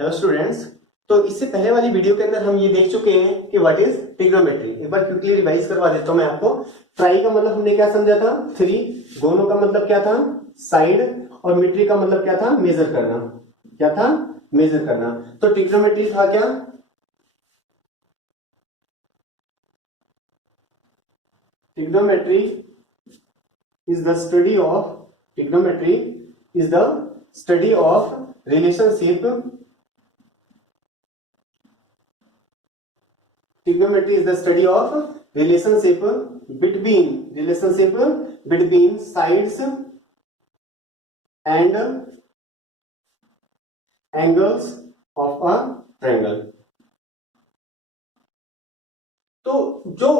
Hello students. तो इससे पहले वाली वीडियो के अंदर हम ये देख चुके हैं कि व्हाट इज ट्रिग्नोमेट्री। एक बार क्विकली रिवाइज करवा देता हूं मैं आपको। ट्राई का मतलब हमने क्या समझा था? थ्री। गोनो का मतलब क्या था? साइड। और मेट्री का मतलब क्या था? मेजर करना। क्या था? मेजर करना। तो ट्रिग्नोमेट्री था क्या? Trigonometry is the study of trigonometry is the study of relationship. Trigonometry is the study of relationship between sides and angles of a triangle. तो जो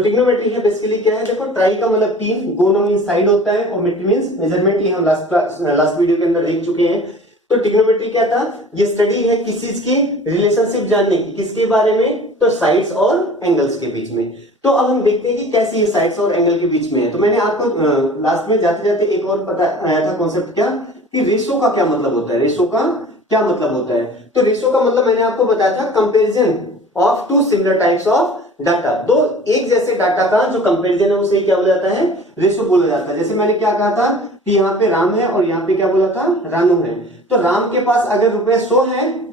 ट्रिग्नोमेट्री है बेसिकली क्या है? देखो, ट्राई का मतलब तीन, गोनो मीन साइड होता है और मेट्री मीन मेजरमेंट। ये हम लास्ट वीडियो के अंदर देख चुके हैं। तो ट्रिग्नोमेट्री क्या था? ये स्टडी है किस चीज की? रिलेशनशिप जानने की। किसके बारे में? तो साइड्स और एंगल्स के बीच में। तो अब हम देखते हैं कि कैसे ये साइड्स और एंगल के बीच में है। तो मैंने आपको लास्ट में जाते जाते एक और पता आया था कॉन्सेप्ट, क्या कि रेशो का क्या मतलब होता है। रेशो का क्या मतलब होता है? तो रेशो का मतलब मैंने आपको बताया था comparison of two similar types of data. दो एक जैसे डाटा का जो कंपैरिजन है उसे क्या बोला जाता है? रेशो बोला जाता है। जैसे मैंने क्या कहा था कि यहाँ पे राम है और यहाँ पे क्या बोला था? रानू है। तो राम के पास अगर रुपए 100 है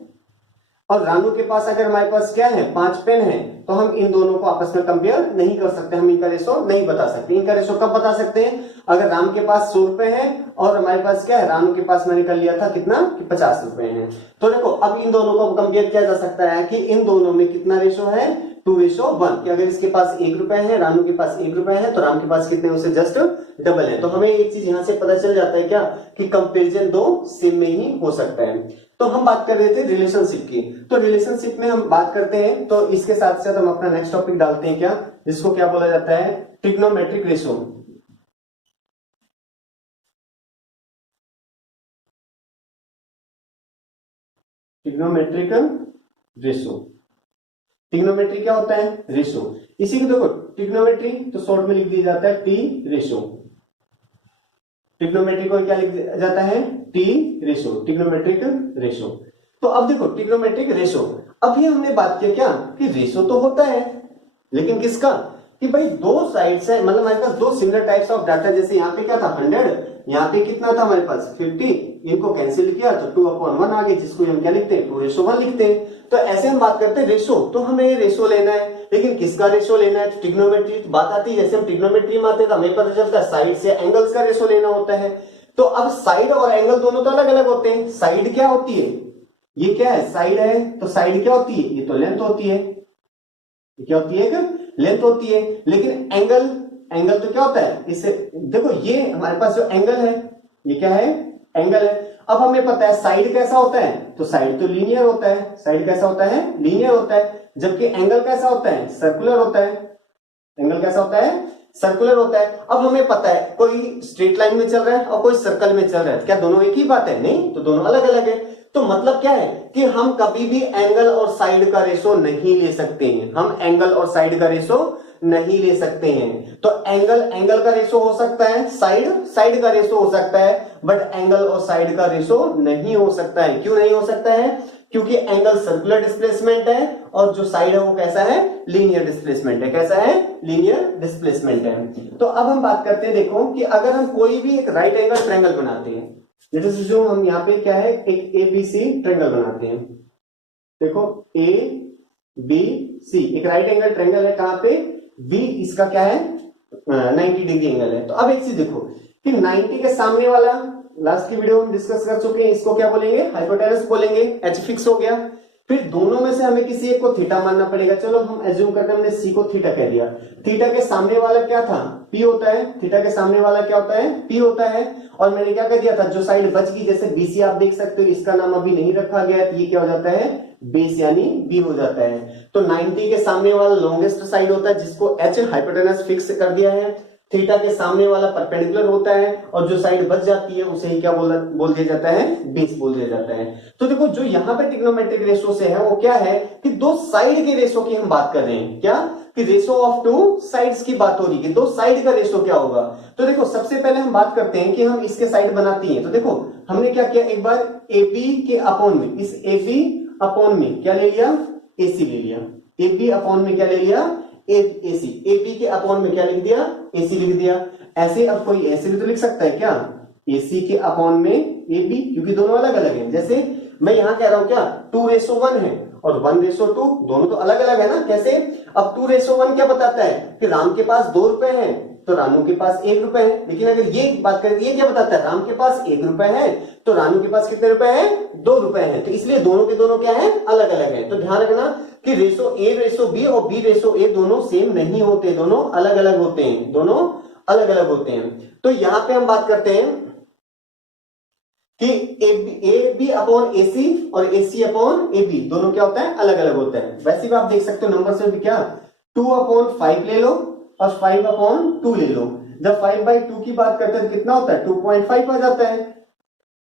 और रानू के पास अगर हमारे पास क्या है? 5 पेन है, तो हम इन दोनों को आपस में कंपेयर नहीं कर सकते। हम इनका रेशो नहीं बता सकते। इनका रेशो कब बता सकते हैं? अगर राम के पास 100 रुपए है और हमारे पास क्या है? रानू के पास मैंने कर लिया था कितना कि 50 रुपए है। तो देखो, अब इन दोनों को कंपेयर किया जा सकता है कि इन दोनों में कितना रेशो है? 2:1 कि अगर इसके पास 1 रुपए है, रानू के पास 1 रुपए है, तो राम के पास कितने? उसे जस्ट डबल है। तो हमें एक चीज यहां से पता चल जाता है क्या कि कंपेरिजन दो सेम में ही हो सकता है। तो हम बात कर रहे थे रिलेशनशिप की। तो रिलेशनशिप में हम बात करते हैं तो इसके साथ साथ हम अपना नेक्स्ट टॉपिक डालते हैं क्या, जिसको क्या बोला जाता है? Trigonometric ratio. Trigonometric ratio. Trigonometry क्या होता है? रेशो। इसी को देखो, ट्रिग्नोमेट्री तो शॉर्ट में लिख दिया जाता है टी रेशो। ट्रिग्नोमेट्री को क्या लिख दिया जाता है? T ratio, trigonometric ratio. तो अब देखो, ट्रिग्नोमेट्रिक रेशो, अभी हमने बात किया क्या कि रेशो तो होता है, लेकिन किसका? कि भाई दो साइड्स है, मतलब हमारे पास दो सिमिलर टाइप्स ऑफ डाटा। जैसे यहाँ पे क्या था? 100, यहाँ पे कितना था हमारे पास? 50। इनको कैंसिल किया तो 2/1 आ गए, जिसको हम क्या लिखते हैं? 2:1 लिखते हैं। तो ऐसे हम बात करते हैं रेशो। तो हमें रेशो लेना है, लेकिन किसका रेशो लेना है? ट्रिग्नोमेट्री बात आती है। जैसे हम ट्रिग्नोमेट्री में आते हैं तो हमें पता चलता है साइड से एंगल्स का रेशो लेना होता है। तो अब साइड और एंगल दोनों तो अलग अलग होते हैं। साइड क्या होती है? ये क्या है? साइड है। तो साइड क्या होती है? ये तो लेंथ होती है। ये क्या होती है? लेंथ होती है। लेकिन एंगल, एंगल तो क्या होता है? इससे देखो, ये हमारे पास जो एंगल है, ये क्या है? एंगल है। अब हमें पता है साइड कैसा होता है? तो साइड तो लीनियर होता है। साइड कैसा होता है? लीनियर होता है। जबकि एंगल कैसा होता है? सर्कुलर होता है। एंगल कैसा होता है? सर्कुलर होता है। अब हमें पता है कोई स्ट्रेट लाइन में चल रहा है और कोई सर्कल में चल रहा है, क्या दोनों एक ही बात है? नहीं, तो दोनों अलग अलग है। तो मतलब क्या है कि हम कभी भी एंगल और साइड का रेशो नहीं ले सकते हैं। हम एंगल और साइड का रेशो नहीं ले सकते हैं। तो एंगल का रेशो हो सकता है, साइड का रेशो हो सकता है, बट एंगल और साइड का रेशो नहीं हो सकता है। क्यों नहीं हो सकता है? क्योंकि एंगल सर्कुलर डिस्प्लेसमेंट है और जो साइड है वो कैसा है? लीनियर डिस्प्लेसमेंट है। कैसा है? लीनियर डिस्प्लेसमेंट है। तो अब हम बात करते हैं, देखो कि अगर हम कोई भी एक राइट एंगल ट्रायंगल बनाते हैं, जैसे जो हम यहाँ पे क्या है, एक ABC ट्रायंगल बनाते हैं। देखो, ABC एक राइट एंगल ट्रायंगल है। कहां पे? B इसका क्या है? 90 डिग्री एंगल है। तो अब एक चीज देखो कि 90 के सामने वाला, लास्ट की वीडियो में डिस्कस कर चुके हैं, इसको क्या बोलेंगे? हाइपोटेनस बोलेंगे। H फिक्स हो गया। फिर दोनों में से हमें किसी एक को थीटा मानना पड़ेगा। चलो हम एज्यूम करते हैं हमने C को थीटा कह दिया। थीटा के सामने वाला क्या था? P होता है। थीटा के सामने वाला क्या होता है? P होता है। और मैंने क्या कह दिया था? जो साइड बच गई, जैसे BC आप देख सकते हो, इसका नाम अभी नहीं रखा गया है, तो ये क्या हो जाता है? बेस यानी B हो जाता है। तो 90 के सामने वाला लॉन्गेस्ट साइड होता है, जिसको H हाइपोटेनस फिक्स कर दिया है। थीटा के सामने वाला परपेंडिकुलर होता है और जो साइड बच जाती है उसे ही क्या बोल दिया जाता है? बेस बोल दिया जाता है। तो देखो, जो यहाँ पे ट्रिग्नोमेट्रिक रेशो से है वो क्या है कि दो साइड के रेशो की हम बात कर रहे हैं। क्या? कि रेशो ऑफ टू साइड्स की बात हो रही है, दो साइड का रेशो क्या होगा। तो देखो सबसे पहले हम बात करते हैं कि हम इसके साइड बनाती हैं। तो देखो हमने क्या किया, एक बार AB के अपॉन में, इस AB अपॉन में क्या ले लिया, AC ले लिया। AB अपॉन में क्या ले लिया, AC। AB के अपॉन में क्या लिख दिया, AC लिख दिया। ऐसे अब कोई ऐसे भी तो लिख सकता है क्या, AC के अपॉन में AB, क्योंकि दोनों अलग अलग हैं। जैसे मैं यहां कह रहा हूं क्या 2:1 है और 1:2, दोनों तो अलग अलग है ना। कैसे, अब 2:1 क्या बताता है कि राम के पास 2 रुपए हैं तो रानू के पास 1 रुपए है। लेकिन अगर ये बात करें, ये क्या बताता है, राम के पास 1 रुपए है तो रानू के पास कितने रुपए हैं, 2 रुपए हैं। तो इसलिए दोनों के दोनों क्या है, अलग अलग है। तो ध्यान रखना कि रेशो A:B और B:A दोनों सेम नहीं होते, दोनों अलग अलग होते हैं, दोनों अलग अलग होते हैं। तो यहां पे हम बात करते हैं कि AB अपॉन AC और AC अपॉन AB दोनों क्या होता है, अलग अलग होता है। वैसे भी आप देख सकते हो नंबर से भी क्या 2/5 ले लो और 5/2 ले लो। जब 5/2 की बात करते हैं तो कितना होता है, 2.5 आ जाता है।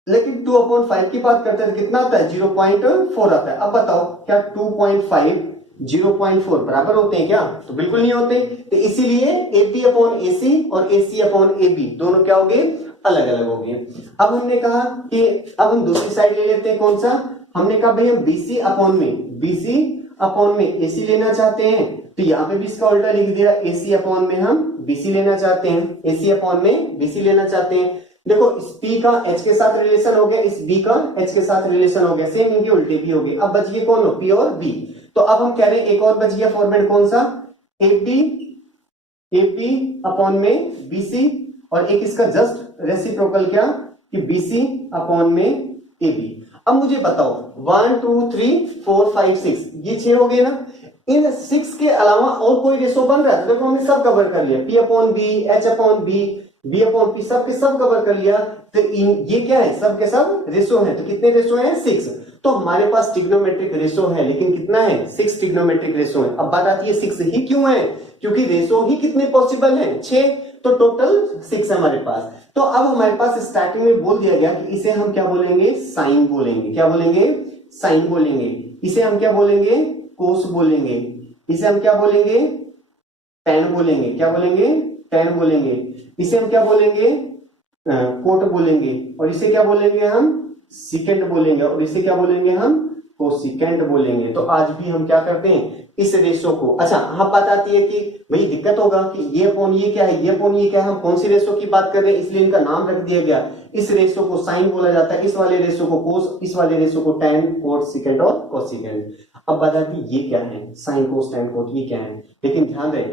लेकिन 2/5 की बात करते हैं तो कितना आता है, 0.4 आता है। अब बताओ क्या 2.5 0.4 बराबर होते हैं क्या, तो बिल्कुल नहीं होते। तो इसीलिए AB अपॉन AC और AC अपॉन AB दोनों क्या हो गए, अलग अलग हो गए। अब हमने कहा कि अब हम दूसरी साइड ले लेते हैं, कौन सा, हमने कहा भाई हम BC अपॉन में AC लेना चाहते हैं। तो यहाँ पे भी इसका उल्टा लिख दिया, AC अपॉन में हम BC लेना चाहते हैं, AC अपॉन में BC लेना चाहते हैं। देखो इस P का H के साथ रिलेशन हो गया, इस B का H के साथ रिलेशन हो गया, सेम इनके उल्टे भी हो गए। अब बच गए कौन, P और B। तो अब हम कह रहे हैं एक और बच गया फॉर्मेट, कौन सा, AP अपॉन में BC और एक इसका जस्ट रेसिप्रोकल क्या कि BC अपॉन में AB। अब मुझे बताओ 1 2 3 4 5 6 ये 6 हो गए ना। इन 6 के अलावा और कोई रेशो बन रहा है, देखो हमने सब कवर कर लिया, P upon B, H upon B, B upon P, सब के सब कवर कर लिया। तो ये क्या है, सब के सब रेशो है। तो कितने रेशो है, 6। तो हमारे पास ट्रिग्नोमेट्रिक रेशो है, लेकिन कितना है, 6 ट्रिग्नोमेट्रिक रेशो है। अब बात आती है 6 ही क्यों है, क्योंकि रेशो ही कितने पॉसिबल है, 6, तो टोटल 6 है हमारे पास। तो अब हमारे पास स्टार्टिंग में बोल दिया गया कि इसे हम क्या बोलेंगे, साइन बोलेंगे। क्या बोलेंगे, साइन बोलेंगे। इसे हम क्या बोलेंगे, कोस बोलेंगे। इसे हम क्या बोलेंगे, टैन बोलेंगे। क्या बोलेंगे, टैन बोलेंगे। इसे हम क्या बोलेंगे, कोट बोलेंगे। और इसे क्या बोलेंगे हम, सिकेंड बोलेंगे। और इसे क्या बोलेंगे हम, कोसिकेंट बोलेंगे। तो आज भी हम क्या करते हैं, इस रेशो को, अच्छा हाँ बात आती है कि भाई दिक्कत होगा कि ये अपॉन ये क्या है, ये अपॉन ये क्या है, हम कौन सी रेशो की बात कर रहे हैं, इसलिए इनका नाम रख दिया गया। इस रेशो को साइन बोला जाता है, इस वाले रेशो को कोस, इस वाले रेशो को टैन, कोट, सिकेंट और कोसिकेंट। अब बता दी ये क्या है, साइन, कोस, टैन, कोट ये क्या है। लेकिन ध्यान रहे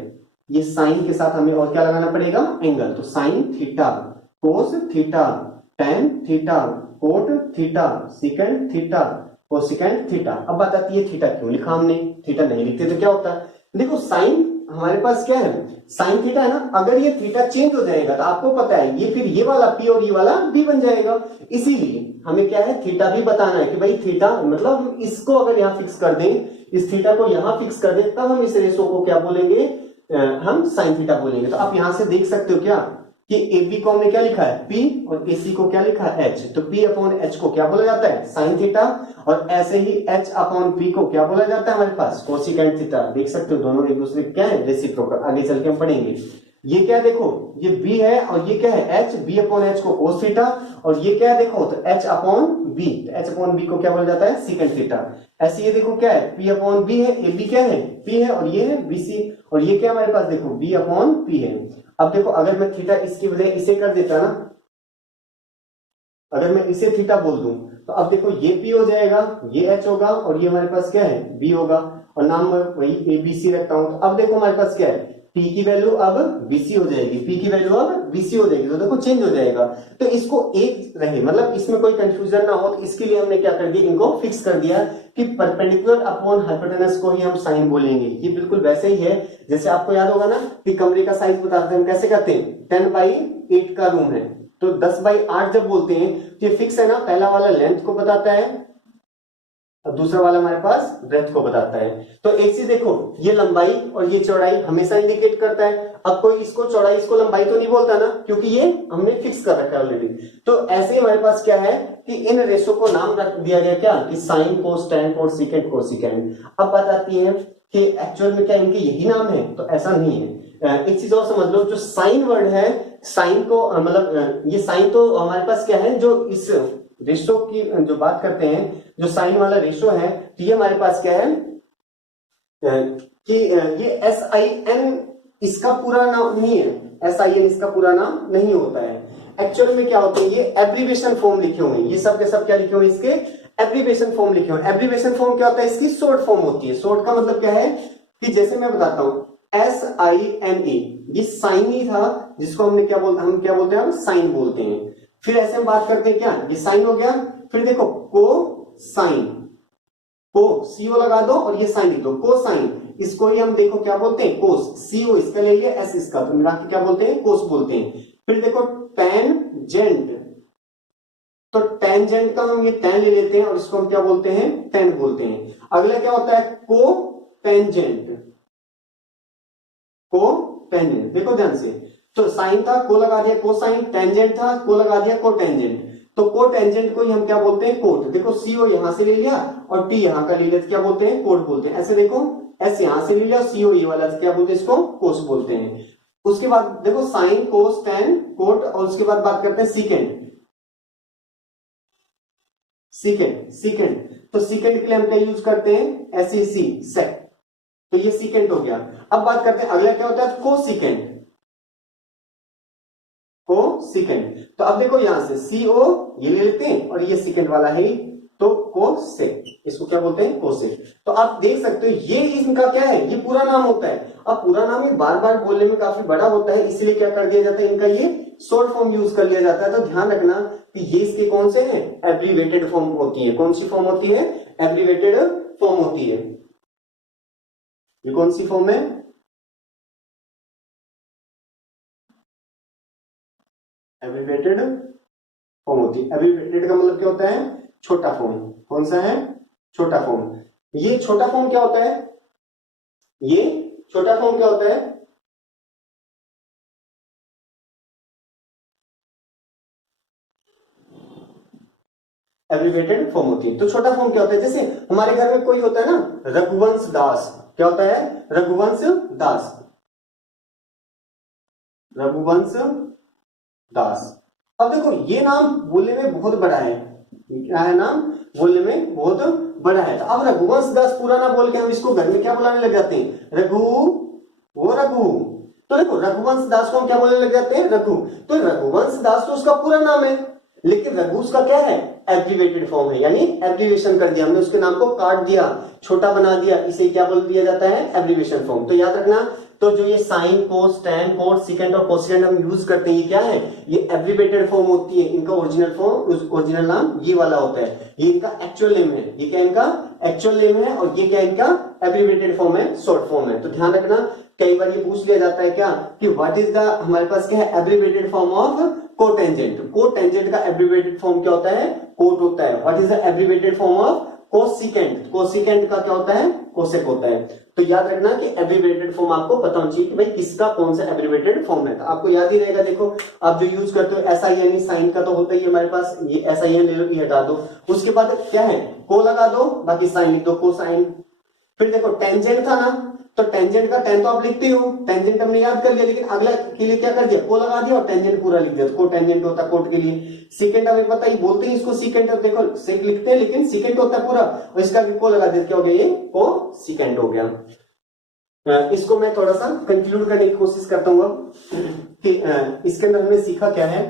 ये साइन के साथ हमें और क्या लगाना पड़ेगा, एंगल। तो sine theta, cos theta, tan theta, cot theta, secant theta, cosecant theta. अब बात आती है थीटा क्यों लिखा हमने, थीटा नहीं लिखते तो क्या होता है। देखो साइन हमारे पास क्या है, साइन थीटा है ना। अगर ये थीटा चेंज हो जाएगा तो आपको पता है ये फिर ये वाला P और ये वाला B बन जाएगा। इसीलिए हमें क्या है, थीटा भी बताना है कि भाई थीटा मतलब इसको अगर यहाँ फिक्स कर दें, इस थीटा को यहाँ फिक्स कर दें, तब हम इस रेशो को क्या बोलेंगे, हम साइन थीटा बोलेंगे। तो आप यहां से देख सकते हो क्या कि AB को हमने क्या लिखा है, P, और AC को क्या लिखा है, H। तो P अपॉन H को क्या बोला जाता है, साइन थीटा। और ऐसे ही H अपॉन P को क्या बोला जाता है हमारे पास, कोसिकेंट थीटा। देख सकते हो दोनों एक दूसरे क्या है, रेसिप्रोकल। आगे चल के हम पढ़ेंगे। ये क्या है, देखो ये B है और ये क्या है H, B अपॉन H को कोस थीटा। और ये क्या है, देखो तो H upon B, H upon B को क्या बोला जाता है, सिकेंट थीटा। ऐसे ये देखो क्या है, P अपॉन B है, AB क्या है, P है, और ये है BC। और ये क्या हमारे पास देखो B अपॉन P है। अब देखो अगर मैं थीटा इसकी बजाय इसे कर देता ना, अगर मैं इसे थीटा बोल दूं तो अब देखो ये P हो जाएगा, ये H होगा, और ये हमारे पास क्या है, B होगा। और नाम वही ABC रखता हूं। तो अब देखो हमारे पास क्या है, P की वैल्यू अब BC हो जाएगी, P की वैल्यू अब BC हो जाएगी। तो देखो चेंज हो जाएगा। तो इसको एक रहे, मतलब इसमें कोई कंफ्यूजन ना हो, तो इसके लिए हमने क्या कर दिया, इनको फिक्स कर दिया कि परपेंडिकुलर अपॉन हाइपोटेनस को ही हम साइन बोलेंगे। ये बिल्कुल वैसे ही है जैसे आपको याद होगा ना कि कमरे का साइज बताते हैं, कैसे करते हैं, 10/8 का रूम है तो 10/8 जब बोलते हैं तो ये फिक्स है ना, पहला वाला लेंथ को बताता है और दूसरा वाला हमारे पास ब्रेथ को बताता है। तो एक चीज देखो, ये लंबाई और ये चौड़ाई हमेशा इंडिकेट करता है। अब कोई इसको चौड़ाई इसको लंबाई तो नहीं बोलता ना, क्योंकि ये हमने फिक्स कर रखा है ऑलरेडी। तो ऐसे ही हमारे पास क्या है कि इन रेशो को नाम रख दिया गया क्या, कि साइन, कोस, टैन, कोट, सिकेंट, कोसिकेंट। अब बात आती है कि एक्चुअल में क्या इनके यही नाम है, तो ऐसा नहीं है। एक चीज और समझ लो, जो साइन वर्ड है, साइन को मतलब ये साइन तो हमारे पास क्या है, जो इस रेशो की जो बात करते हैं, जो साइन वाला रेशो है, तो ये हमारे पास क्या है कि ये SIN इसका पूरा नाम नहीं है, SIN इसका पूरा नाम नहीं होता है। एक्चुअल में क्या होते हैं, ये एब्रीविएशन फॉर्म लिखे हुए हैं, ये सब के सब क्या लिखे हुए हैं, इसके एब्रीविएशन फॉर्म लिखे हुए हैं। एब्रीविएशन फॉर्म क्या होता है, इसकी शॉर्ट फॉर्म होती है। शॉर्ट का मतलब क्या है कि जैसे मैं बताता हूं, SINE ये साइन ही था, जिसको हमने क्या बोलते, हम क्या बोलते हैं, हम साइन बोलते हैं। फिर ऐसे हम बात करते हैं क्या, ये साइन हो गया। फिर देखो को साइन, को CO लगा दो और ये साइन लिख दो, को साइन, इसको ही हम देखो क्या बोलते हैं, कोस, CO इसका ले लिया, S इसका, तो मिला के क्या बोलते हैं, कोस बोलते हैं। फिर देखो टेंजेंट, तो टेंजेंट का हम ये टेन ले लेते हैं और इसको हम क्या बोलते हैं, टेन बोलते हैं। अगला क्या होता है, को टेंजेंट, को टेंजेंट, देखो ध्यान से, तो साइन था, को लगा दिया को साइन, टेंजेंट था, को लगा दिया को टेंजेंट, तो को टेंजेंट को ही हम क्या बोलते हैं, कोट। देखो CO यहां से ले लिया और T यहां का ले लिया, क्या बोलते हैं, कोट बोलते हैं। ऐसे देखो S यहां से ले लिया, CO ये वाला, क्या बोलते हैं, इसको कोस बोलते हैं। उसके बाद देखो साइन, कोस, टेन, कोट, और उसके बाद बात करते हैं सीकेंड। सीकेंड तो सीकेंड के लिए हम क्या यूज करते हैं, SEC, सेक, तो ये सीकेंड हो गया। अब बात करते हैं अगला क्या होता है, को सीकेंड, को सीकेंड। तो अब देखो यहां से CO ये ले लेते हैं और ये सीकेंड वाला है, तो को से, इसको क्या बोलते हैं, को से। तो आप देख सकते हो ये इनका क्या है, ये पूरा नाम होता है। अब पूरा नाम ही बार बार बोलने में काफी बड़ा होता है, इसलिए क्या कर दिया जाता है, इनका ये शॉर्ट फॉर्म यूज कर लिया जाता है। तो ध्यान रखना कि ये इसके कौन से हैं, एब्रीवेटेड फॉर्म होती है। कौन सी फॉर्म होती है, एब्रीवेटेड फॉर्म होती है। ये कौन सी फॉर्म है, एब्रीवेटेड फॉर्म होती है। एब्रीवेटेड का मतलब क्या होता है, छोटा फॉर्म। कौन सा है, छोटा फॉर्म। ये छोटा फॉर्म क्या होता है, ये छोटा फॉर्म क्या होता है, एब्रीवेटेड फॉर्म होती है। तो छोटा फॉर्म क्या होता है, जैसे हमारे घर में कोई होता है ना, रघुवंश दास, क्या होता है, रघुवंश दास, रघुवंश दास। अब देखो ये नाम बोलने में बहुत बड़ा है, क्या है, नाम बोलने में बहुत बड़ा है। तो अब रघुवंश दास पूरा ना बोल के हम इसको घर में क्या बुलाने लग जाते हैं, रघु, वो रघु। तो देखो रघुवंश दास को हम क्या बोलने लग जाते हैं, रघु। तो रघुवंश दास तो उसका पूरा नाम है, लेकिन रघु उसका क्या है, एब्रीवेटेड फॉर्म है, यानी एब्रीवेशन कर दिया हमने, उसके नाम को काट दिया, छोटा बना दिया, इसे क्या बोल दिया जाता है, एब्रीवेशन फॉर्म। तो याद रखना, तो जो ये साइन, कोस, टेन, कोट, सीकेंड और कोसेकेंड हम यूज करते हैं, ये क्या है, ये एब्रीवेटेड फॉर्म होती है। इनका ओरिजिनल फॉर्म, ओरिजिनल नाम ये वाला होता है, ये इनका एक्चुअल नेम है। ये क्या इनका एक्चुअल नेम है और ये क्या इनका एब्रीवेटेड फॉर्म है, शॉर्ट फॉर्म है। तो ध्यान रखना, कई बार ये पूछ लिया जाता है क्या कि व्हाट इज द, हमारे पास क्या है, abbreviated form of cotangent. Cotangent का एब्रीवेटेड फॉर्म क्या होता है, कोट होता है। What is the abbreviated form of cosecant, cosecant का क्या होता है, कोसेक होता है। तो याद रखना कि एब्रीवेटेड फॉर्म आपको पता होना चाहिए कि भाई किसका कौन सा एब्रीवेटेड फॉर्म है। तो आपको याद ही रहेगा, देखो आप जो यूज करते हो SIN, साइन का तो होता ही हमारे पास, ये SIN ले लो, ये हटा दो। उसके बाद क्या है, को लगा दो, बाकी साइन लिख दो, को साइन। फिर देखो टेंजेंट था ना, तो टेंजेंट का टेन तो आप लिखते हो, टेंजेंट हमने याद कर लिया, लेकिन अगला के लिए क्या कर दिया, को लगा दिया और टेंजेंट पूरा लिख दिया, को टेंजेंट होता है कोट के लिए। सीकेंट हमें पता ही, बोलते हैं इसको सीकेंट, देखो सेक लिखते हैं लेकिन सीकेंट होता है पूरा, और इसका भी को लगा दिया, क्या हो गया, ये को सीकेंट हो गया। इसको मैं थोड़ा सा कंक्लूड करने की कोशिश करता हूँ कि इसके अंदर हमने सीखा क्या है।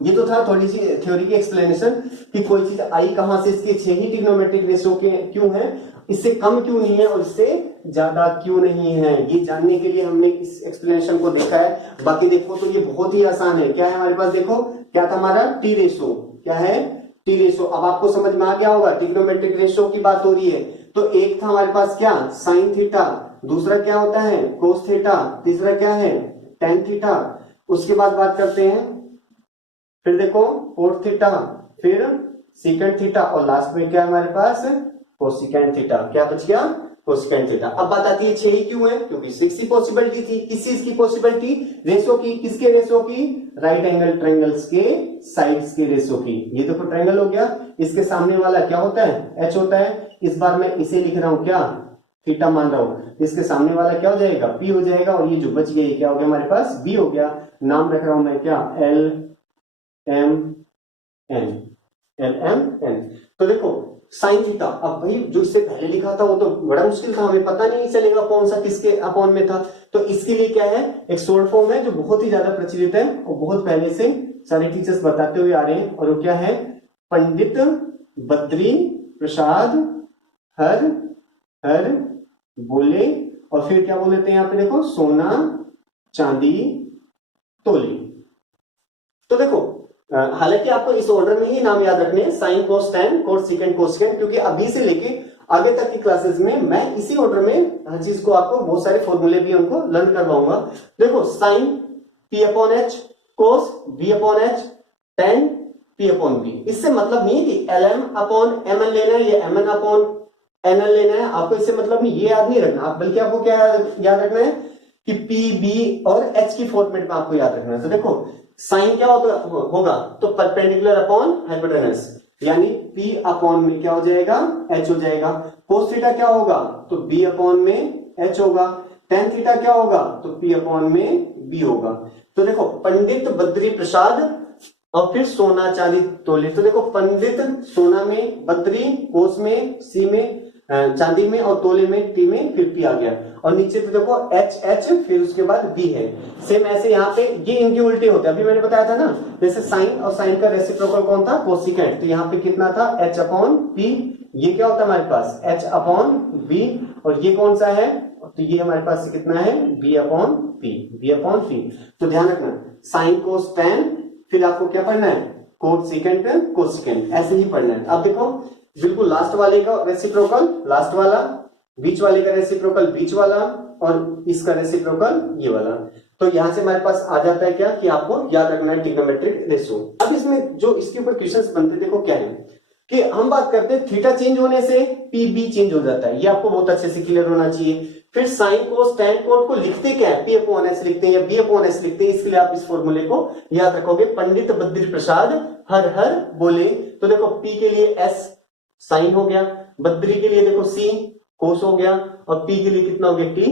ये तो था थोड़ी सी थ्योरी की एक्सप्लेनेशन कि कोई चीज आई कहां से, इसके 6 ही ट्रिग्नोमेट्रिक रेशियो के क्यों है, इससे कम क्यों नहीं है और इससे ज्यादा क्यों नहीं है, ये जानने के लिए हमने इस एक्सप्लेनेशन को देखा है। बाकी देखो तो ये बहुत ही आसान है। क्या है हमारे पास, देखो क्या था हमारा, टी रेशो, क्या है, टी रेशो। अब आपको समझ में आ गया होगा, ट्रिग्नोमेट्रिक रेशियो की बात हो रही है। तो एक था हमारे पास क्या, साइन थीटा, दूसरा क्या होता है, कोस थीटा, तीसरा क्या है, टेन थीटा। उसके बाद बात करते हैं, फिर देखो कोट थीटा, फिर सीकेंट थीटा, और लास्ट में क्या है हमारे पास, कोसिकेंट थीटा। क्या बच गया, कोसिकेंट थीटा। अब बात आती है 6 ही क्यों है, क्योंकि 6 की पॉसिबिलिटी थी। किस चीज की पॉसिबिलिटी, रेशो की, किसके रेशो की, राइट एंगल ट्रायंगल्स के साइड्स के रेशो की। ये देखो ट्रायंगल हो गया, इसके सामने वाला क्या होता है, H होता है। इस बार मैं इसे लिख रहा हूं क्या, थीटा मान रहा हूं, इसके सामने वाला क्या हो जाएगा, पी हो जाएगा, और ये जो बच गया ये क्या हो गया हमारे पास, बी हो गया। नाम रख रहा हूं मैं क्या, L M N, L M N. तो देखो साइन थीटा, अब भाई जो इससे पहले लिखा था वो तो बड़ा मुश्किल था, हमें पता नहीं चलेगा कौन सा किसके अपॉन में था। तो इसके लिए क्या है, एक शॉर्ट फॉर्म है जो बहुत ही ज्यादा प्रचलित है और बहुत पहले से सारे टीचर्स बताते हुए आ रहे हैं, और वो क्या है, पंडित बद्री प्रसाद हर हर बोले, और फिर क्या बोल लेते हैं यहाँ पे देखो, सोना चांदी तोले। तो देखो हालांकि आपको इस ऑर्डर में ही नाम याद रखने हैं, साइन कोस टेन कोस सेकंड कोस सेकंड, क्योंकि अभी से लेके आगे तक की क्लासेस में मैं इसी ऑर्डर में हर चीज को आपको बहुत सारे फॉर्मूले भी उनको लर्न करवाऊंगा। देखो sine P upon H, cos B upon H, tan P upon B. इससे मतलब नहीं है कि L M upon M N लेना है या M N upon N L लेना है, आपको इससे मतलब नहीं, ये याद नहीं रखना आप, बल्कि आपको क्या याद रखना है कि पी बी और एच की फॉर्मेट में आपको याद रखना है। तो देखो साइन क्या होगा, तो परपेंडिकुलर अपॉन हाइपोटेनस, यानी P अपॉन में क्या हो जाएगा, H हो जाएगा। कोस थीटा क्या होगा, तो B अपॉन में H होगा। टेन थीटा क्या होगा, तो P अपॉन में B होगा। तो देखो पंडित बद्री प्रसाद और फिर सोना चांदी तोले। तो देखो पंडित सोना में, बद्री कोस में, सी में चांदी में, और तोले में टी में, फिर पी आ गया। और नीचे तो देखो एच एच, फिर उसके बाद बी है। सेम ऐसे यहाँ पे ये इनके उल्टे होते हैं, अभी मैंने बताया था ना, जैसे साइन और साइन का रेसिप्रोकल कौन था, कोसिकेंट। तो यहाँ पे कितना था, एच अपॉन पी, ये क्या होता है हमारे पास, एच अपॉन बी, और ये कौन सा है, तो ये हमारे पास कितना है, B upon P, B upon P. तो ध्यान रखना साइन कोस टेन, फिर आपको क्या पढ़ना है, कोट सेकेंड कोसिकेंट, ऐसे ही पढ़ना है। अब देखो बिल्कुल लास्ट वाले का रेसिप्रोकल लास्ट वाला, बीच वाले का रेसिप्रोकल बीच वाला, और इसका रेसिप्रोकल ये वाला। तो यहां से हमारे पास आ जाता है क्या, कि आपको याद रखना है ट्रिग्नोमेट्रिक रेशियो। अब इसमें जो इसके ऊपर क्वेश्चंस बनते देखो क्या है, कि हम बात करते हैं थीटा चेंज होने से पी बी चेंज हो जाता है, ये आपको बहुत अच्छे से क्लियर होना चाहिए। फिर साइन कोस टेन कोट को लिखते क्या है, पी अपॉन एस लिखते हैं या बी अपॉन एस लिखते हैं, इसके लिए आप इस फॉर्मूले को याद रखोगे, पंडित बद्री प्रसाद हर हर बोले। तो देखो पी के लिए एस साइन हो गया, बद्री के लिए देखो सी कोस हो गया, और पी के लिए कितना हो गया, टी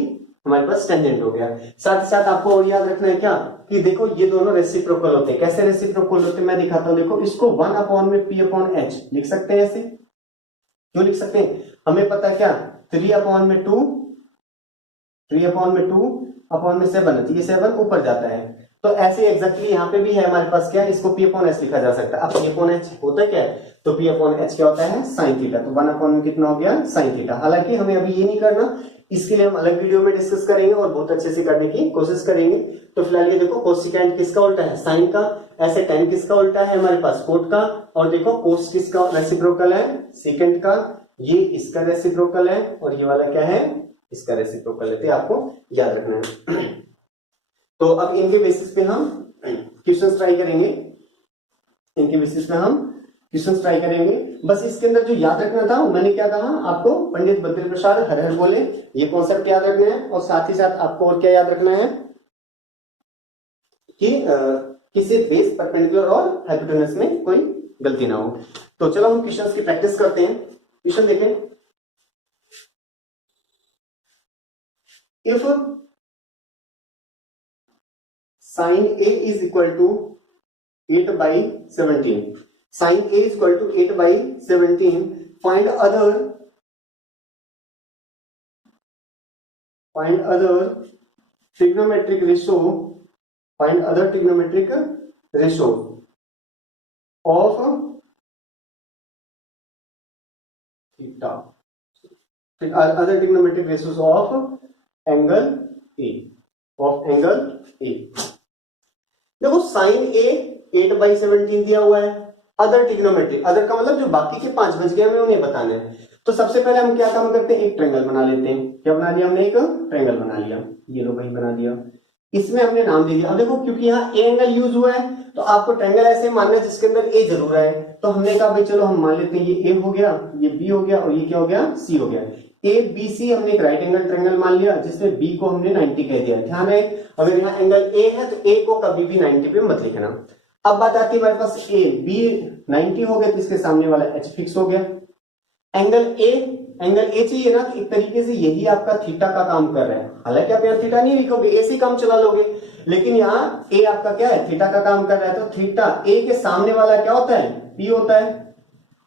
हमारे पास टेंजेंट हो गया। साथ ही साथ आपको और याद रखना है क्या, कि देखो ये दोनों रेसिप्रोकल होते हैं। कैसे रेसिप्रोकल होते हैं मैं दिखाता हूं, देखो इसको वन अपॉन में पी अपॉन एच लिख सकते हैं ऐसे, क्यों लिख सकते हैं, हमें पता है क्या, थ्री अपॉन में टू, थ्री अपॉन में टू अपॉन में सेवन, ये सेवन ऊपर जाता है। तो ऐसे एग्जैक्टली यहाँ पे भी है हमारे पास क्या, इसको पी अपॉन एच लिखा जा सकता है। अब पी अपॉन एच होता है क्या, तो पी अपॉन एच क्या होता है, साइन थीटा। तो वन अपॉन में कितना हो गया, साइन थीटा। हालांकि हमें अभी ये नहीं करना, इसके लिए हम अलग वीडियो में डिस्कस करेंगे और बहुत अच्छे से करने की कोशिश करेंगे। तो फिलहाल ये देखो कोसिकेंट किसका उल्टा है, साइन का, ऐसे टेन किसका उल्टा है हमारे पास, कोट का, और देखो कोस किसका रेसिप्रोकल है, सेकेंड का, ये इसका रेसिप्रोकल है, और ये वाला क्या है, इसका रेसिप्रोकल है। तो आपको याद रखना है। तो अब इनके बेसिस पे हम क्वेश्चंस ट्राई करेंगे, इनके बेसिस पे हम क्वेश्चंस ट्राई करेंगे। बस इसके अंदर जो याद रखना था मैंने क्या कहा आपको, पंडित बद्री प्रसाद हर हर बोले, ये कॉन्सेप्ट याद रखना है। और साथ ही साथ आपको और क्या याद रखना है, कि किसी बेस परपेंडिकुलर और हाइपोटेनस में कोई गलती ना हो। तो चलो हम क्वेश्चंस की प्रैक्टिस करते हैं। क्वेश्चन देखें, if sin A is equal to 8 by 17, sin A is equal to 8 by 17, find other trigonometric ratio, find other trigonometric ratio of theta, other trigonometric ratios of angle A, of angle A। देखो sign ए 8/17 दिया हुआ है, other trigonometry, other का मतलब जो बाकी के 5 बच गए हमें उन्हें बताने हैं। तो सबसे पहले हम क्या काम करते हैं, एक ट्रायंगल बना लेते हैं। क्या बना लिया हमने, एक ट्रायंगल बना लिया, ये लो भाई बना दिया, इसमें हमने नाम दे दिया। अब देखो क्योंकि यहाँ ए एंगल यूज हुआ है तो आपको ट्रायंगल ऐसे मानना है जिसके अंदर ए जरूर है। तो हमने कहा भाई चलो हम मान लेते हैं ये ए हो गया, ये बी हो गया, और ये क्या हो गया, सी हो गया। ए बी सी हमने एक राइट एंगल ट्रायंगल मान लिया जिसमें बी को हमने 90 कह दिया। ध्यान है अगर यहाँ एंगल ए है तो ए को कभी भी 90 पे मत लिखना। अब बात आती है हमारे पास ए बी 90 हो गया तो इसके सामने वाला एच फिक्स हो गया। एंगल ए एंगल ए चाहिए ना, तो एक तरीके से यही आपका थीटा का काम कर रहा है। हालांकि आप यहाँ थीटा नहीं लिखोगे, ए से काम चला लोगे, लेकिन यहाँ ए आपका क्या है, थीटा का काम कर रहा है। तो थीटा ए के सामने वाला क्या होता है, पी होता है।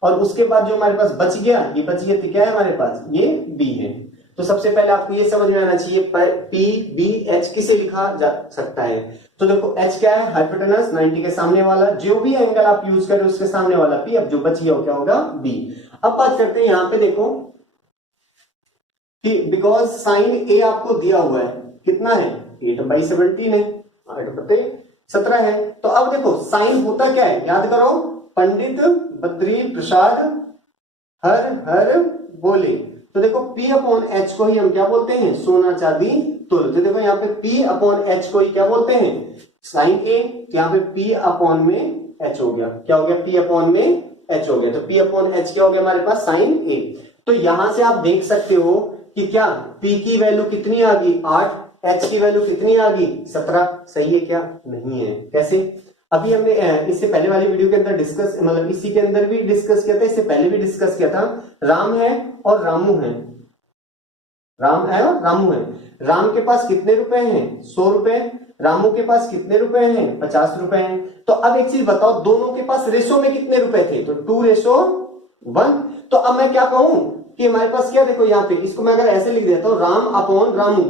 और उसके बाद जो हमारे पास बच गया, ये बच गया तो क्या है हमारे पास, ये बी है। तो सबसे पहले आपको ये समझ में आना चाहिए पी बी एच किसे लिखा जा सकता है। तो देखो एच क्या है, हाइपोटेनस 90 के सामने वाला, जो भी एंगल आप यूज करें उसके सामने वाला पी। अब जो बच गया वो क्या होगा, बी। अब बात करते हैं यहाँ पे देखो कि बिकॉज साइन ए आपको दिया हुआ है, कितना है 8/17 है, 8/17 है। तो अब देखो साइन होता क्या है, याद करो, पंडित बद्री प्रसाद हर हर बोले। तो देखो P अपॉन एच को ही हम क्या बोलते हैं, सोना चांदी तुल। तो देखो यहाँ पे P अपॉन एच को ही क्या बोलते हैं, साइन ए। तो यहाँ पे P अपॉन में एच हो गया, क्या हो गया, P अपॉन में एच हो गया। तो P अपॉन एच क्या हो गया हमारे पास, साइन ए। तो यहां से आप देख सकते हो कि क्या P की वैल्यू कितनी आ गई 8, H की वैल्यू कितनी आ गई 17। सही है क्या, नहीं है, कैसे। अभी हमने इससे पहले वाली वीडियो के अंदर डिस्कस, मतलब इसी के अंदर भी डिस्कस किया था, इससे पहले भी डिस्कस किया था। राम है और रामू है, राम है और रामू है। राम के पास कितने रुपए हैं, 100 रुपए। रामू के पास कितने रुपए हैं, 50 रुपए हैं। तो अब एक चीज बताओ, दोनों के पास रेशो में कितने रुपए थे, तो 2:1। तो अब मैं क्या कहूं कि हमारे पास क्या, देखो यहाँ पे इसको मैं अगर ऐसे लिख देता हूं, राम अपॉन रामू,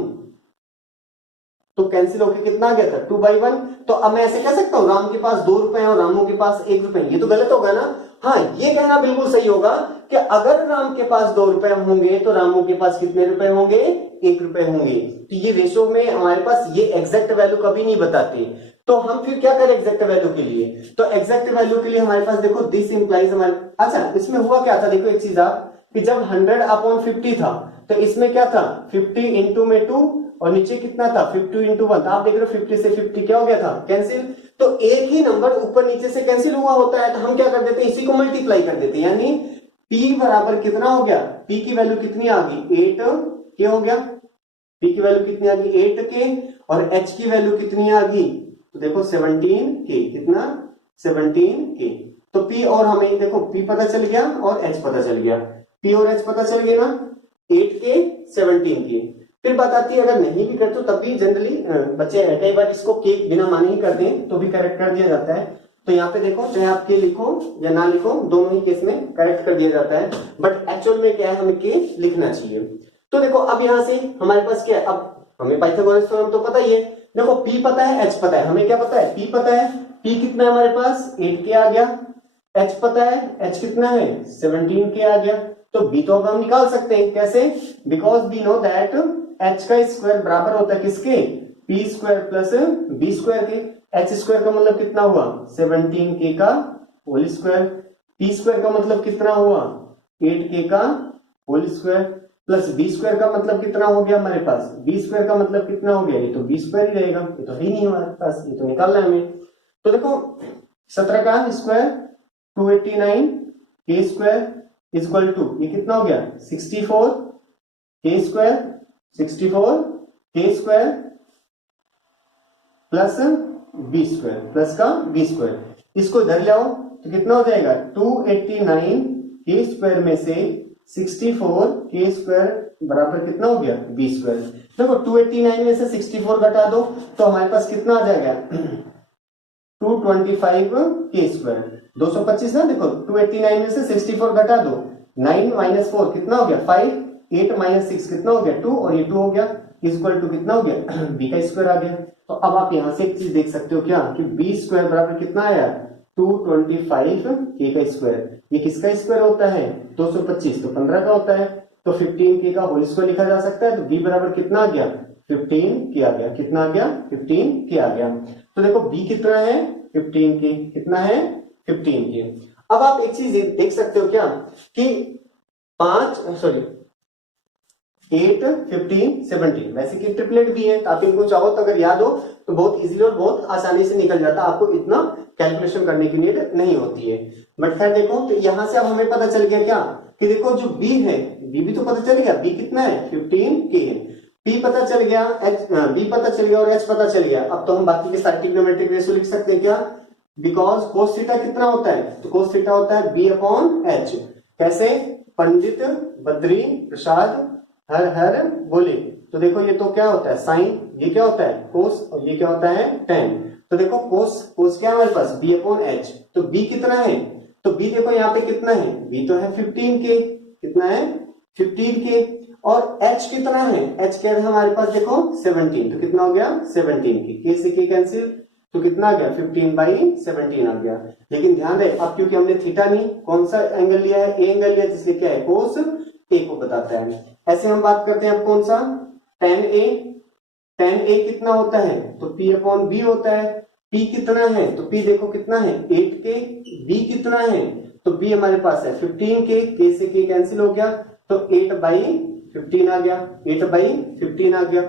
तो कैंसिल होकर कितना आ गया था, 2/1। तो अब मैं ऐसे कह सकता हूं, राम के पास 2 रुपए हैं और रामू के पास 1 रुपए। ये तो गलत होगा ना। हाँ, ये कहना बिल्कुल सही होगा कि अगर राम के पास 2 रुपए होंगे तो रामू के पास कितने रुपए होंगे, 1 रुपए होंगे। तो ये रेशो में हमारे पास ये एग्जैक्ट वैल्यू कभी नहीं बताते। तो हम फिर क्या करें एग्जैक्ट वैल्यू के लिए, तो एग्जैक्ट वैल्यू के लिए हमारे पास देखो दिस इंप्लाइज हमारे, अच्छा इसमें हुआ क्या था, देखो एक चीज आप, कि जब 100/50 था तो इसमें क्या था 50 इंटू में 2 और नीचे कितना था 50 इंटू 1। आप देख रहे हो 50 से 50 क्या हो गया था, कैंसिल। तो एक ही नंबर ऊपर नीचे से कैंसिल हुआ होता है, तो हम क्या कर देते हैं, इसी को मल्टीप्लाई कर देते हैं। यानी P बराबर कितना हो गया, P की वैल्यू कितनी आ गई 8 के हो गया, P की वैल्यू कितनी आ गई 8 के, और H की वैल्यू कितनी आ गई, तो देखो 17 के, कितना 17 के। तो P और हमें देखो P पता चल गया और H पता चल गया, P और H पता चल गया ना, 8 के 17 के। फिर बात आती है अगर नहीं भी करते तब भी जनरली बच्चे कई बार इसको के बिना माने ही करते हैं, तो भी करेक्ट कर दिया जाता है। तो यहाँ पे देखो चाहे आप के लिखो या ना लिखो, दोनों ही केस में करेक्ट कर दिया जाता है, बट एक्चुअल में क्या है, हमें के लिखना चाहिए। तो देखो अब यहाँ से हमारे पास क्या है, अब हमें पाइथागोरस थ्योरम तो पता ही है। देखो P पता है, H पता है, हमें क्या पता है, P पता है, P कितना है हमारे पास 8 के आ गया, H पता है, H कितना है 17 के आ गया। तो B तो अब हम निकाल सकते हैं, कैसे, because we know that H का स्क्वायर बराबर होता है किसके, P square plus B square के। H स्क्वायर का मतलब कितना हुआ 17K का होल स्क्वायर, P स्क्वायर का मतलब कितना हुआ 8K का whole square, plus B square का मतलब कितना हो गया हमारे पास, B स्क्वायर का मतलब कितना हो गया, ये तो B स्क्वायर ही रहेगा, ये तो है ही नहीं हमारे पास, ये तो निकालना है हमें। तो देखो 17 का square 289 K square equal to ये कितना हो गया 64 K square, 64 K square plus B square, plus का B स्क्वायर, इसको इधर ले आओ तो कितना हो जाएगा 289 K स्क्वायर में से 64 K स्क्वायर बराबर कितना हो गया B स्क्वायर। देखो 289 में से 64 घटा दो तो हमारे पास कितना आ जाएगा 225 K स्क्वायर, 225 ना। देखो 289 में से 64 घटा दो, 9 माइनस 4 कितना हो गया 5, 8 माइनस 6 कितना हो गया 2, और ये 2 हो गया, इक्वल टू कितना हो गया B का स्क्वायर आ गया। तो अब आप यहां से एक चीज देख सकते हो क्या कि B स्क्वायर बराबर कितना आया 225 K का स्क्वायर। ये किसका स्क्वायर होता है 225, तो 15 का होता है, तो 15K का होल स्क्वायर लिखा जा सकता है। तो B बराबर कितना आ गया 15K आ गया, कितना आ गया 15K आ गया। तो देखो B कितना है 15K, कितना है 15K। अब आप एक चीज देख सकते हो क्या कि 8, 15, 17 वैसे कि ट्रिपलेट भी है, तो आप इनको चाहो तो अगर याद हो तो बहुत इजीली और बहुत आसानी से निकल जाता, आपको इतना कैलकुलेशन करने की नीड नहीं होती है। बट खैर देखो तो यहां से अब हमें पता चल गया क्या कि देखो जो B है, B भी तो पता चल गया, B कितना है 15K है, P पता चल गया, B पता चल गया और H पता चल गया। अब तो हम बाकी के सारे ट्रिग्नोमेट्रिक रेशियो लिख सकते हैं क्या, बिकॉज cos थीटा कितना होता है, तो cos थीटा होता है B अपॉन H। कैसे, पंडित बद्री प्रसाद हर हर बोले। तो देखो ये तो क्या होता है साइन, ये क्या होता है कोस, और ये क्या होता है टेन। तो देखो कोस क्या है हमारे पास b अपॉन एच। तो b कितना है, तो b देखो यहाँ पे कितना है, b तो है 15 के, कितना है 15 के, और h कितना है, h क्या है हमारे पास देखो 17, तो कितना हो गया 17 के से के कैंसिल, तो कितना आ गया 15/17 आ गया। लेकिन ध्यान रहे अब क्योंकि हमने थीटा नहीं कौन सा एंगल लिया है, ए एंगल लिया, जिसलिए क्या है कोस ए को बताता है। ऐसे हम बात करते हैं अब कौन सा tan a कितना होता है, तो p अपॉन b होता है। p कितना है, तो p देखो कितना है 8 के, b कितना है, तो b हमारे पास है 15 के से के कैंसिल हो गया, तो 8/15 आ गया, 8/15 आ गया।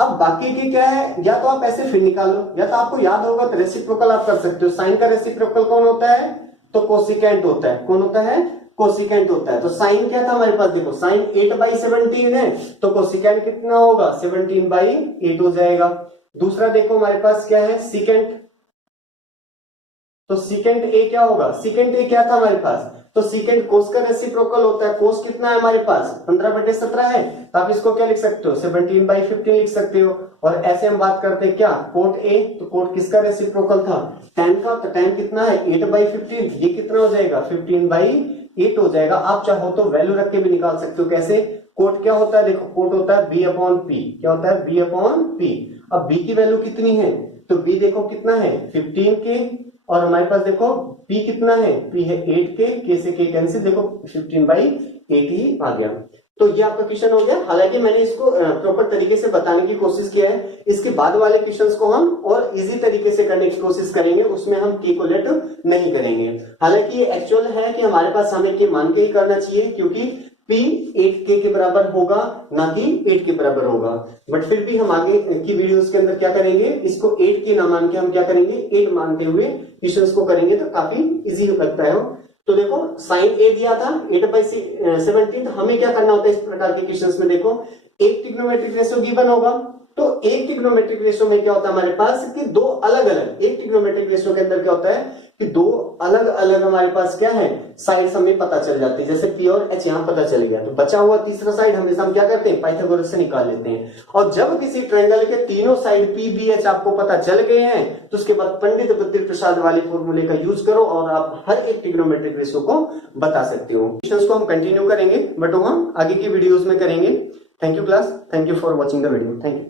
अब बाकी के क्या है, या तो आप ऐसे फिर निकालो, या तो आपको याद होगा तो रेसिप्रोकल आप कर सकते हो। साइन का रेसिप्रोकल कौन होता है, तो कोसिकेंट होता है। कौन होता है, कोसिकेंट होता है। तो साइन क्या था हमारे पास, देखो साइन 8/17 है, तो कोसिकेंट कितना होगा 17/8 हो जाएगा। दूसरा देखो हमारे पास क्या है सीकेंट, तो सीकेंट ए क्या होगा, सीकेंट ए क्या था हमारे पास, तो सीकेंट कोस का रेसिप्रोकल होता है। कोस कितना है हमारे पास 15/17 है, तो आप इसको क्या लिख सकते हो 17/15 लिख सकते हो। और ऐसे हम बात करते हैं क्या कोट ए, तो कोट किसका रेसिप्रोकल था tan का, तो tan कितना है 8/15, ये कितना हो जाएगा 15/8 हो जाएगा। आप चाहो तो वैल्यू रख के भी निकाल सकते हो। कैसे, कोट क्या होता है, देखो कोट होता है b अपॉन पी, क्या होता है b अपॉन पी। अब b की वैल्यू कितनी है, तो b देखो कितना है 15 के, और हमारे पास देखो p कितना है, p है 8 के से के कैंसिल, देखो 15/8 ही आ गया। तो ये आपका क्वेश्चन हो गया। हालांकि मैंने इसको प्रॉपर तरीके से बताने की कोशिश किया है। इसके बाद वाले क्वेश्चंस को हम और इजी तरीके से करने की कोशिश करेंगे, उसमें हम के को लेट नहीं करेंगे। हालांकि ये एक्चुअल है कि हमारे पास हमें के मान के ही करना चाहिए, क्योंकि p 8k के बराबर होगा ना कि 8 के बराबर होगा। बट फिर भी हम आगे की वीडियोस के अंदर क्या करेंगे, इसको 8k ना मान के हम क्या करेंगे 8 मानते हुए क्वेश्चंस को करेंगे, तो काफी इजी लगता है। तो देखो साइन ए दिया था 8/17, तो हमें क्या करना होता है इस प्रकार के क्वेश्चंस में, देखो एक ट्रिग्नोमेट्रिक रेशियो गिवन होगा, तो एक ट्रिग्नोमेट्रिक रेशियो में क्या होता है हमारे पास कि दो अलग अलग, एक ट्रिग्नोमेट्रिक रेशियो के अंदर क्या होता है कि दो अलग अलग हमारे पास क्या है साइड्स हमें पता चल जाती है। जैसे p और h यहाँ पता चल गया, तो बचा हुआ तीसरा साइड हमेशा हम क्या करते हैं पाइथागोरस से निकाल लेते हैं। और जब किसी ट्रायंगल के तीनों साइड p b h आपको पता चल गए हैं, तो उसके बाद पंडित बद्री प्रसाद वाले फॉर्मूले का यूज करो और आप हर एक ट्रिग्नोमेट्रिक रेशियो को बता सकते हो। क्वेश्चंस को हम कंटिन्यू करेंगे, बट हम आगे की वीडियोस में करेंगे। Thank you class, thank you for watching the video, thank you.